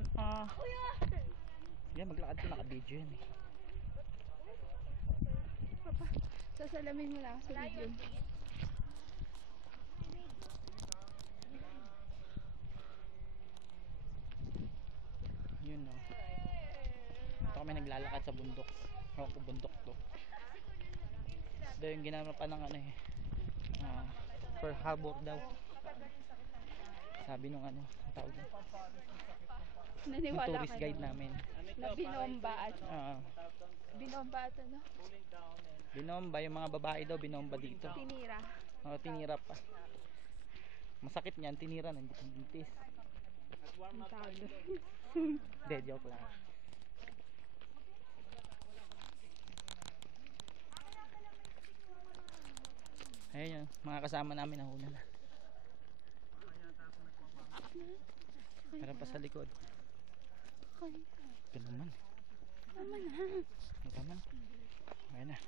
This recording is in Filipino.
Yan, yan, maglakad ko, naka-video yan eh. Papa, sasalamin mo lang sa video. Yun no. Ito kami naglalakad sa bundok. Ewan ko bundok to. Ito yung ginamit pa ng ano eh. Per harbor daw. Sabi nung ano, tawag yun. Naniwala Yung tourist ka guide na, namin. na binomba at binomba at ano? Binomba, yung mga babae daw binomba dito. Tinira. Tinira pa. Masakit niyan, tinira ng buntis. Ang tado. Hindi, joke lang. Ayun yun, mga kasama namin nahuna na. Meron pa sa likod. Ito naman. Tama na. Ito naman. Ayun na.